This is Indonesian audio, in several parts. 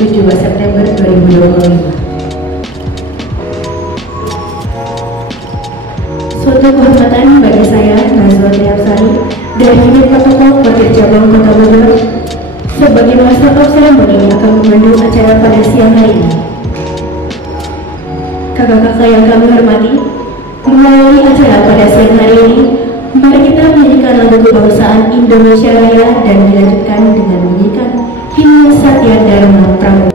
17 September 2025. Suatu kehormatan bagi saya, Nazwa Tiapsari, dari unit protokol Wakil Cabang Kota Bogor, sebagai Master of Ceremony akan memandu acara pada siang hari ini. Kakak-kakak yang kami hormati, melalui acara pada siang hari ini, mari kita menyanyikan lagu kebangsaan Indonesia Raya dan dilanjutkan dengan menyanyikan himne Satya Dharma Pramuka.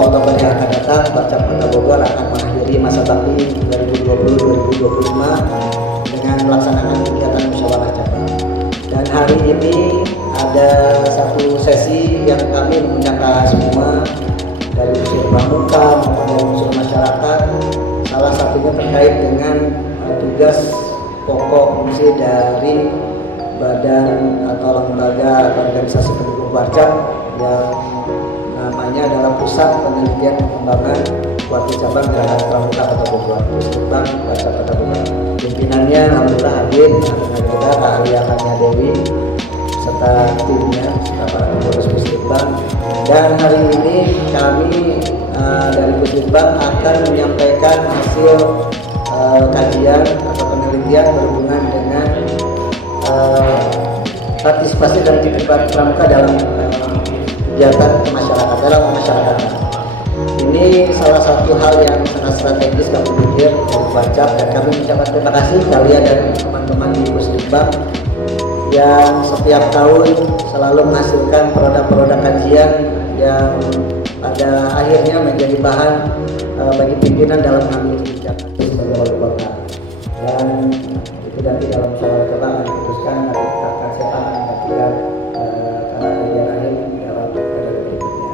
Oktober yang akan datang, Barcap Kota Bogor akan mengakhiri masa bakti 2020-2025 dengan melaksanakan kegiatan musyawarah cabang. Dan hari ini ada satu sesi yang kami mengundang semua dari unsur pramuka maupun dari unsur masyarakat. Salah satunya terkait dengan tugas pokok fungsi dari badan atau lembaga organisasi pendukung Barcap yang namanya adalah Pusat Penelitian Pengembangan Wakil Cabang Gerakan Pramuka Kota Bogor, Pusdikbang Barcap Kota Bogor. Pimpinannya alhamdulillah hadir dengan kita Kak Aliakannya Dewi serta timnya, serta para pengurus Pusdikbang. Dan hari ini kami dari Pusdikbang akan menyampaikan hasil kajian atau penelitian berhubungan dengan partisipasi dan aktivitas pramuka dalam kegiatan masyarakat, dalam masyarakat. Ini salah satu hal yang sangat strategis kami pikir dari Barcap, dan kami mengucapkan terima kasih kalian dan teman-teman di Pusdikbang yang setiap tahun selalu menghasilkan produk-produk kajian yang pada akhirnya menjadi bahan bagi pimpinan dalam mengambil kebijakan sebagai wali kota. Dan itu nanti dalam musyawarah cabang akan diputuskan nanti akan siapa yang menggantikan karena kegiatan akhir dalam periode berikutnya.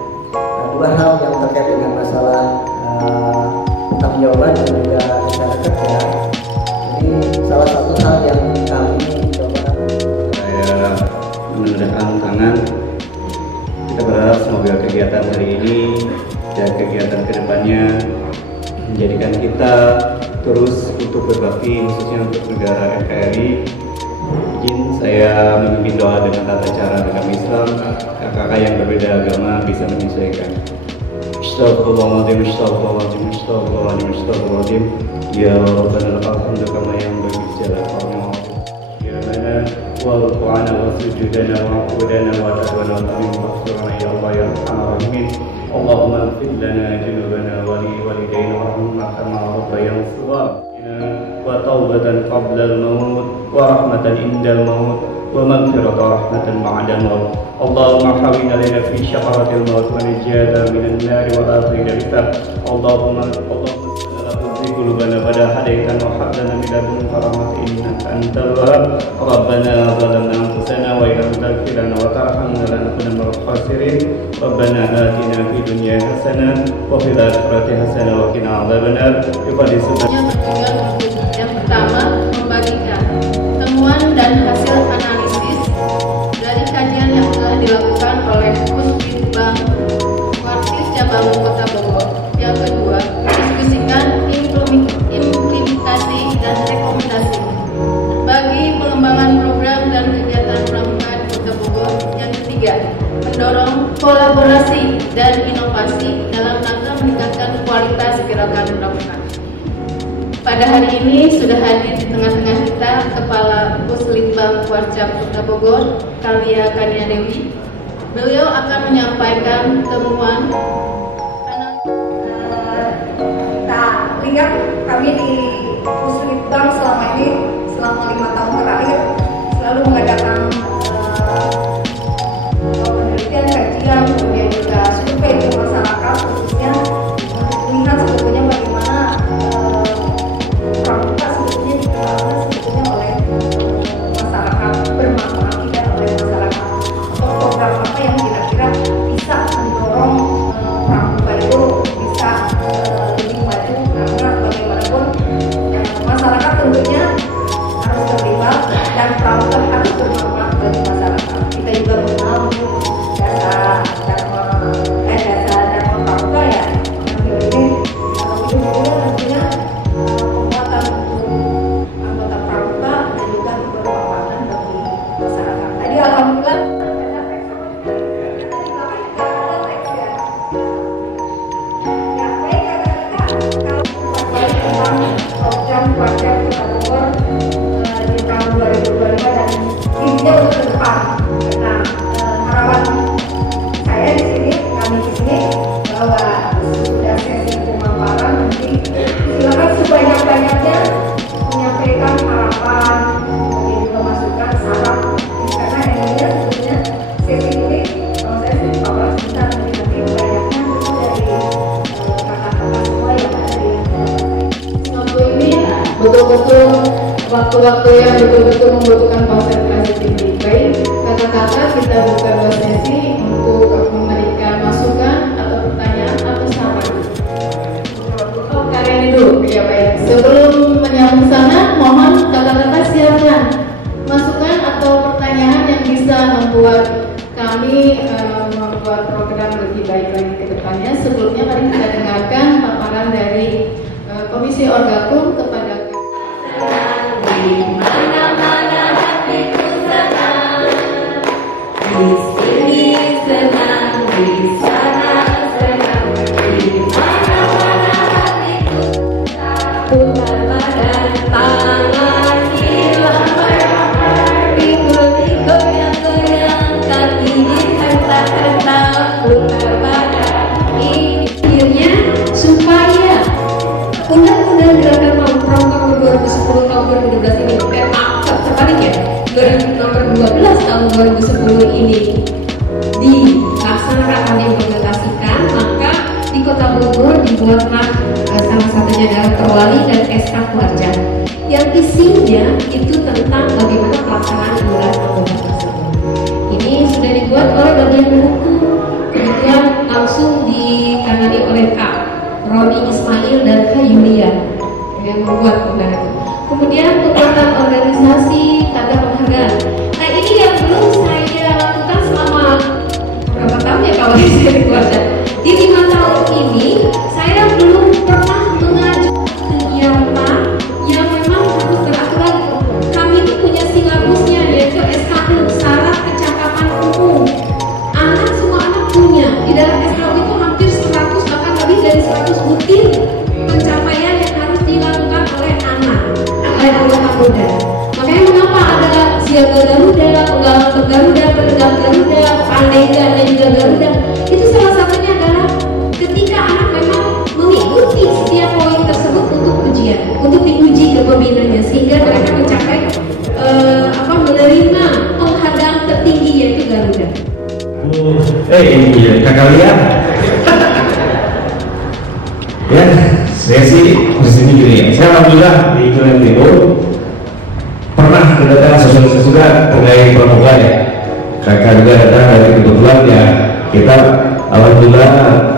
Dua hal yang terkait dengan masalah tanggung-jawaban dan juga rencana kerja, ini salah satu hal yang kami coba. Saya menandakan tangan. Kita berharap semoga kegiatan hari ini dan kegiatan kedepannya menjadikan kita terus untuk berbakti, khususnya untuk negara NKRI. Izin saya memimpin doa dengan tata cara agama Islam. Kakak-kakak yang berbeda agama bisa menyesuaikan. Astagfirullahaladzim, astagfirullahaladzim, astagfirullahaladzim, astagfirullahaladzim. Ya Rabbana lakal hamdu kama yanbaghi li jalali wajhika. Ya mana warfa'na wa sujudana wa qudana wa tadwana wa tamin maghfirana ya Allah ya Arhamar Rahimin. Allahumma ighfir lana junubana wa li walidayna warhamna kama rabbayana shaghira. Wa taubatan qabla al-maut wa rahmatan indal maut wa maghfiratan rahmatan ba'da al-maut. Allahumma hawwin alaina fi syaqaratil maut wa najata minan nar wa akhina bika. Allahumma tuzigh qulubana ba'da hadaytana wa hab lana min ladunka rahmatan innaka antal wahhab. Rabbana zalamna anfusana wa illam taghfir lana wa tarhamna lanakunanna minal khasirin. Rabbana atina fid dunya hasanah wa fil akhirati hasanah wa qina adzabannar. Yang pertama, membagikan temuan dan hasil analisis dari kajian yang telah dilakukan oleh Pusdikbang Litbang Kota Bogor. Yang kedua, diskusikan implementasi dan rekomendasi bagi pengembangan program dan kegiatan pramuka di Kota Bogor. Yang ketiga, mendorong kolaborasi dan inovasi dalam rangka meningkatkan kualitas gerakan pramuka. Pada hari ini sudah hadir di tengah-tengah kita Kepala Puslitbang Warcap Kota Bogor, Kalia Kania Dewi. Beliau akan menyampaikan temuan. Kita lihat kami di Puslitbang selama 5 tahun terakhir selalu mengadakan penelitian, kajian, kemudian juga survei ke masyarakat, khususnya untuk melihat sebetulnya bagaimana pramuka sebetulnya dikenalkan sebetulnya oleh masyarakat, bermanfaat tidak oleh masyarakat, atau program apa yang kira-kira bisa mendorong pramuka itu bisa lebih maju, karena bagaimanapun masyarakat tentunya harus terlibat dan pramuka harus bermanfaat bagi masyarakat. Kita juga mengenal jasa pramuka ya, yang ini ujung-ujungnya tentunya penguatan untuk anggota pramuka dan juga kebermanfaatan bagi masyarakat. Tadi alhamdulillah ada teks ya. Ya baik kakak-kakak, kalau tentang program Warcap Kota Bogor di tahun 2025 dan intinya untuk ke depan. Nah, harapan saya di sini, kami di sini, bahwa sudah sesi pemaparan nanti silakan sebanyak-banyaknya menyampaikan harapan, kemudian juga masukan, saran, karena intinya sebetulnya sesi ini kalau saya sih 14 bisa nanti banyaknya itu dari kakak-kakak semua yang ada di Waktu ini betul-betul waktu-waktu yang betul-betul membutuhkan konsentrasi tinggi. Baik, kata-kata kita buka 2 sesi untuk memberikan masukan atau pertanyaan atau saran. Oh, kalian ini dulu. Ya baik. Sebelum menyambung sana, mohon kata-kata silakan masukan atau pertanyaan yang bisa membuat kami membuat program lebih baik lagi ke depannya. Sebelumnya mari kita dengarkan paparan dari Komisi Orgakum kepada di mana-mana hatiku senang, di sini senang, di sana senang, di mana-mana hatiku senang. Putar badan, tangan hilang berhambar, ikuti goyang-goyang, kaki dihentak-hentak, putar badan. Akhirnya supaya undang-undang gerakan pramuka nomor 2010 tahun 2012 ini terbalik ya, nomor 12 tahun 2010 ini dilaksanakan atau diimplementasikan, maka di Kota Bogor dibuatlah salah satunya adalah Perwali dan SK Warcap yang isinya itu tentang bagaimana pelaksanaan iuran anggota tersebut. Ini sudah dibuat oleh bagian hukum, kemudian langsung ditangani oleh Kak Roni Ismail dan Kak Yulia yang membuat undang itu. Kemudian pembuatan organisasi tanda penghargaan. Nah ini yang belum saya lakukan selama berapa tahun ya kalau saya dikuasa. Di 5 tahun ini saya belum pernah mengajar kegiatan yang memang harus beraturan. Kami itu punya silabusnya yaitu SKU, syarat kecakapan umum. Semua anak punya. Di dalam SKU itu hampir 100 bahkan lebih dari 100 butir pencapaian yang harus dilakukan oleh anak, oleh anggota muda. Makanya mengapa ada siaga Garuda, penggalang Garuda, penegak Garuda, Pandega dan juga Garuda. Itu salah satunya adalah ketika anak memang mengikuti setiap poin tersebut untuk ujian, untuk diuji kepemimpinannya sehingga mereka mencapai menerima penghargaan tertinggi yaitu Garuda. Kakak lihat ya, saya sih mesti gini ya. Saya alhamdulillah di Jalan Timur pernah kedatangan sosialisasi juga terkait pramuka ya. Kakak juga datang dari kebetulan ya, kita alhamdulillah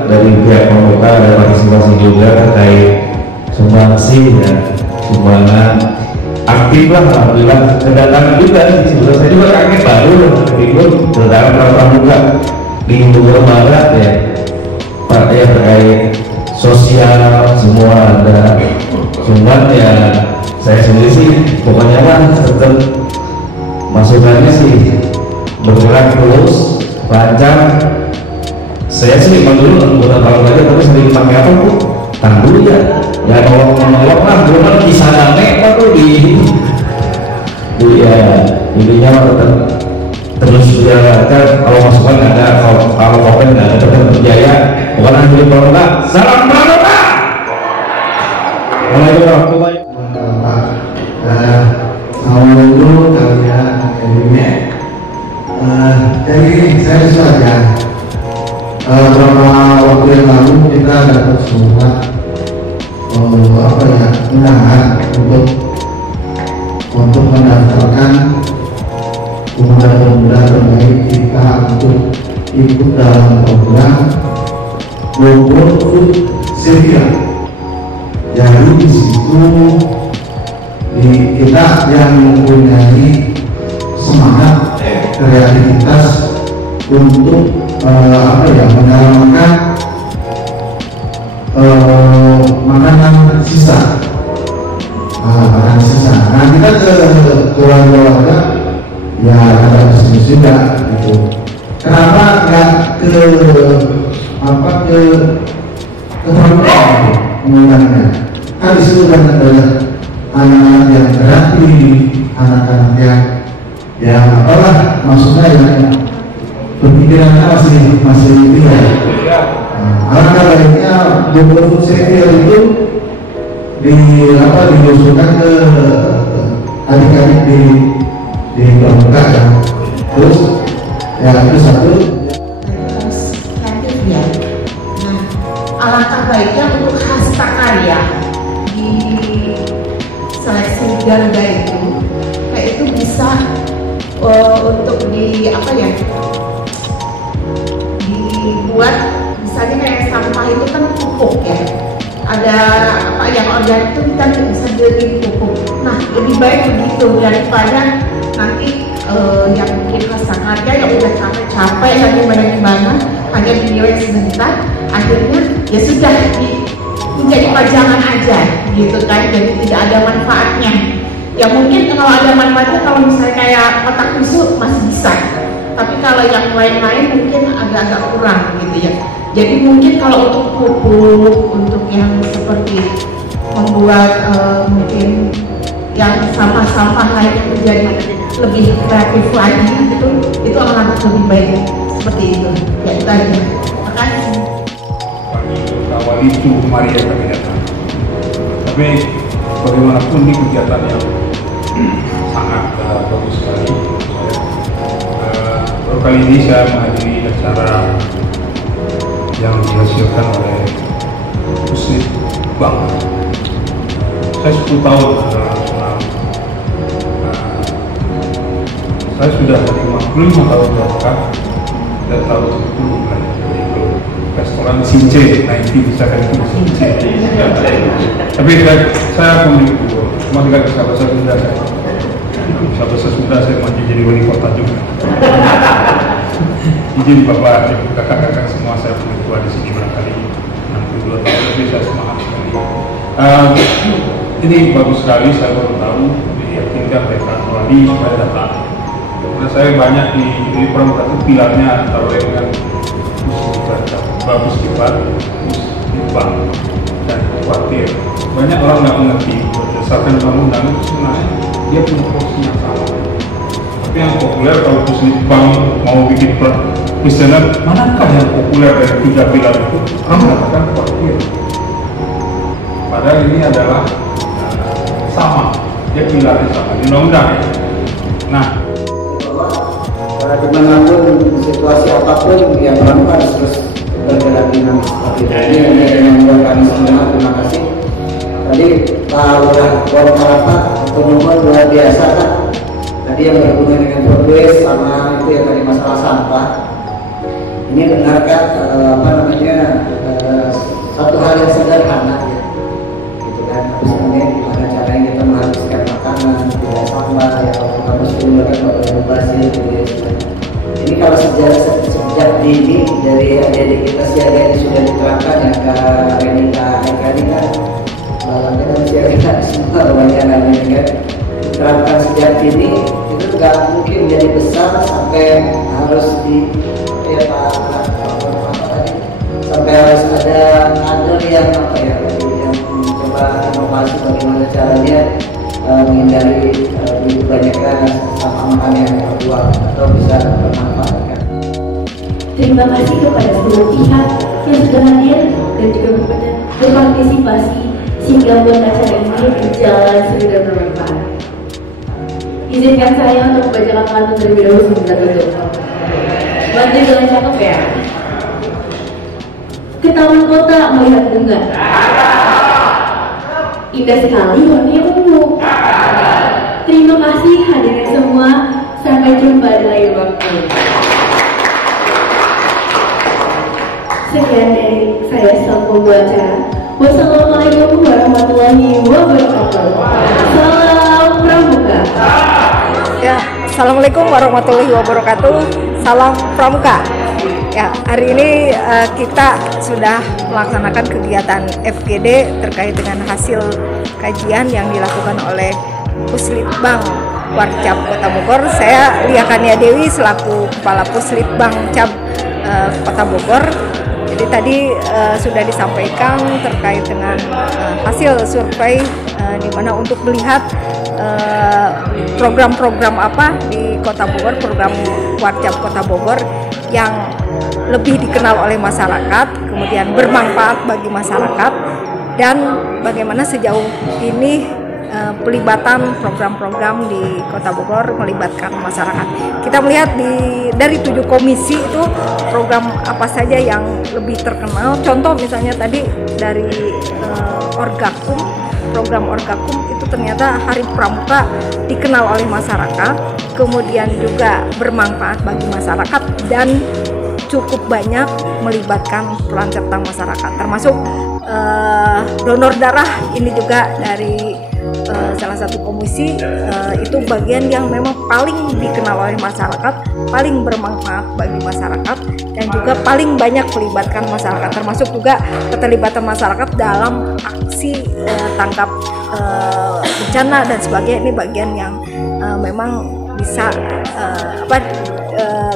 dari pihak pramuka ada partisipasi juga terkait sumbangsi dan sumbangan aktif lah, alhamdulillah kedatangan juga sih. Sebenarnya saya juga kaget baru Timur kedatangan pramuka di Bogor Barat ya. ya terkait sosial semua ada. Cuman ya saya sendiri sih pokoknya kan tetap masukannya sih bergerak terus lancar. Saya sih dulu anggota Bangsa aja tapi sering pakai apa tuh tanggul ya nolong lah, belum kisah damai apa tuh di ya intinya tetap terus berjalan. Kalau masukan ada, kalau komen nggak ada, tetap berjaya. Bukan ahli pramuka, salam pramuka. Waalaikumsalam dulu kalian akademik. Jadi saya saja beberapa waktu yang lalu kita dapat surat undangan untuk mendaftarkan pemuda-pemuda terbaik kita untuk ikut dalam program Bogor Food Sevilla. Jadi di situ kita yang mempunyai semangat kreativitas untuk menanamkan makanan sisa. Makanan sisa. Nah kita ke keluarga ya ada bisnis juga gitu. Kenapa nggak ke pramuka menggunakannya? Kan di situ kan ada anak-anak yang kreatif, anak-anak yang apalah maksudnya yang berpikirannya masih liar. Alangkah baiknya Bogor Food Sevilla itu diusulkan ke adik-adik di pramuka ya. Terus ya itu satu kreatif ya. Nah, alangkah baiknya untuk hasta karya di seleksi Garuda itu kayak itu bisa untuk dibuat misalnya kayak sampah itu kan pupuk ya, ada apa yang organik itu kita bisa jadi pupuk. Nah lebih baik begitu daripada nanti yang mungkin rasa karya yang udah capek-capek lagi gimana hanya dinilai sebentar, akhirnya ya sudah menjadi pajangan aja gitu kan, jadi tidak ada manfaatnya. Ya mungkin kalau ada manfaatnya kalau misalnya kayak kotak susu masih bisa, tapi kalau yang lain-lain mungkin agak-agak kurang gitu ya. Jadi mungkin kalau untuk pupuk, untuk yang seperti membuat mungkin yang sampah-sampah lain itu jadi lebih kreatif lagi gitu, itu akan lebih baik seperti itu. Ya itu aja. Terima kasih. Awal itu Maria kami datang. Tapi bagaimanapun ini kegiatan yang sangat bagus sekali. Baru kali ini saya menghadiri acara yang dihasilkan oleh Muslim Bank. Saya 10 tahun nasional. Saya sudah dari 55 tahun berangkat dan tahun 10 mulai di restoran Since. Nah ini bisa kan itu Since. Tapi saya pemilik cuma tidak bisa bahasa Sunda. Bisa bahasa Sunda saya maju jadi wali kota juga. Izin Bapak, Ibu, kakak-kakak semua, saya punya tua di sini barangkali 62 tahun lebih, saya semangat sekali. Ini bagus sekali, saya baru tahu, diyakinkan oleh Pak Wali supaya datang. Karena saya banyak di pramuka itu pilarnya antara lain dengan bagus kibat, musibah, dan khawatir. Banyak orang nggak mengerti berdasarkan undang-undang itu sebenarnya dia punya porsi yang sama. Tapi yang populer kalau musibah mau bikin misalnya manakah yang populer dari 3 pilar itu? Kamu katakan khawatir. Padahal ini adalah sama, dia pilarnya sama di undang-undang. Nah, dimanapun situasi apapun yang pramuka terus bergerak dinamis seperti ini yang membuat kami semua terima kasih. Tadi Pak Lurah Bongkarapa penemuan luar biasa kan. Tadi yang berhubungan dengan progres sama itu yang tadi masalah sampah. Ini dengarkan satu hal yang sederhana ya, gitu kan. Sebenarnya gimana caranya kita menghabiskan makanan tidak sampah ya, kalau kita mesti menggunakan obat-obatan gitu ya. Ini kalau sejak di dini dari adik-adik kita siaga ini sudah diterapkan ya, Kak Renita Eka ini kan malamnya kan siaga semua kebanyakan ini kan diterapkan sejak dini, itu nggak mungkin jadi besar sampai harus di sampai harus ada kader yang yang mencoba inovasi bagaimana caranya menghindari banyaknya sampah makan yang terbuang atau bisa bermanfaatkan. Terima kasih kepada seluruh pihak yang sudah hadir dan juga berpartisipasi sehingga buat acara ini berjalan seru dan bermanfaat. Izinkan saya untuk membacakan pantun terlebih dahulu sebelum kita tutup. Bantu dengan cakep ya. Ke taman kota melihat bunga. Indah sekali warnanya ungu. Terima kasih hadirin semua. Sampai jumpa di lain waktu. Sekian dari saya selaku pembuat acara. Wassalamualaikum warahmatullahi wabarakatuh. Salam Pramuka. Ya, assalamualaikum warahmatullahi wabarakatuh. Salam Pramuka. Ya, hari ini kita sudah melaksanakan kegiatan FGD terkait dengan hasil kajian yang dilakukan oleh Puslitbang Warcap Kota Bogor. Saya Lia Kania Dewi selaku Kepala Puslitbang Cap Kota Bogor. Jadi tadi sudah disampaikan terkait dengan hasil survei di mana untuk melihat program-program apa di Kota Bogor, program Warcap Kota Bogor yang lebih dikenal oleh masyarakat, kemudian bermanfaat bagi masyarakat, dan bagaimana sejauh ini pelibatan program-program di Kota Bogor melibatkan masyarakat. Kita melihat dari 7 komisi itu program apa saja yang lebih terkenal. Contoh misalnya tadi dari Orgakum, program Orgakum itu ternyata Hari Pramuka dikenal oleh masyarakat, kemudian juga bermanfaat bagi masyarakat dan cukup banyak melibatkan peran serta masyarakat, termasuk donor darah ini juga dari salah satu komisi, itu bagian yang memang paling dikenal oleh masyarakat, paling bermanfaat bagi masyarakat, dan juga paling banyak melibatkan masyarakat, termasuk juga keterlibatan masyarakat dalam aksi tangkap bencana dan sebagainya. Ini bagian yang memang bisa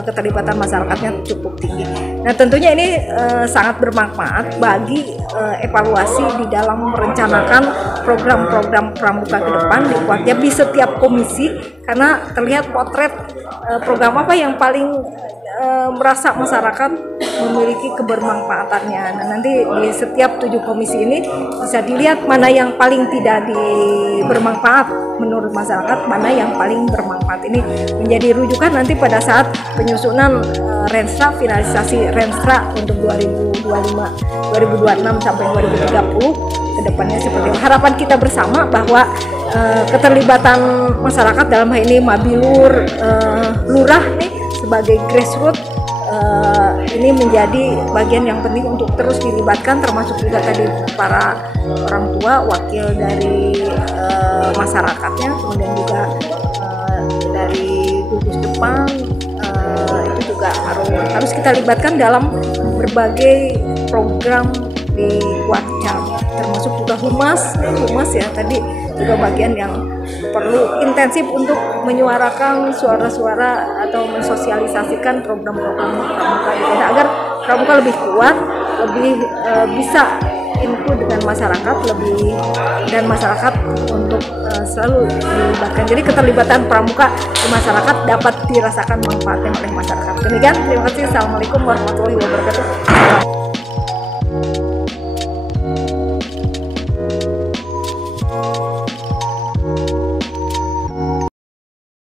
keterlibatan masyarakatnya cukup tinggi. Nah, tentunya ini sangat bermanfaat bagi evaluasi di dalam merencanakan program-program pramuka ke depan di setiap komisi, karena terlihat potret program apa yang paling merasa masyarakat memiliki kebermanfaatannya. Nah, nanti di setiap 7 komisi ini bisa dilihat mana yang paling tidak bermanfaat menurut masyarakat, mana yang paling bermanfaat. Ini menjadi rujukan nanti pada saat penyusunan Renstra, finalisasi Renstra untuk 2026 sampai 2030 ke depannya seperti itu. Harapan kita bersama bahwa keterlibatan masyarakat dalam hal ini Mabilur, Lurah nih sebagai grassroots ini menjadi bagian yang penting untuk terus dilibatkan, termasuk juga tadi para orang tua, wakil dari masyarakatnya, kemudian juga dari gugus Jepang, itu juga harus kita libatkan dalam berbagai program di Warcap, termasuk juga humas ya tadi juga bagian yang perlu intensif untuk menyuarakan suara-suara atau mensosialisasikan program-program pramuka ini agar pramuka lebih kuat, lebih bisa info dengan masyarakat dan masyarakat untuk selalu dilibatkan. Jadi keterlibatan pramuka di masyarakat dapat dirasakan manfaatnya oleh masyarakat. Demikian, terima kasih. Assalamualaikum warahmatullahi wabarakatuh.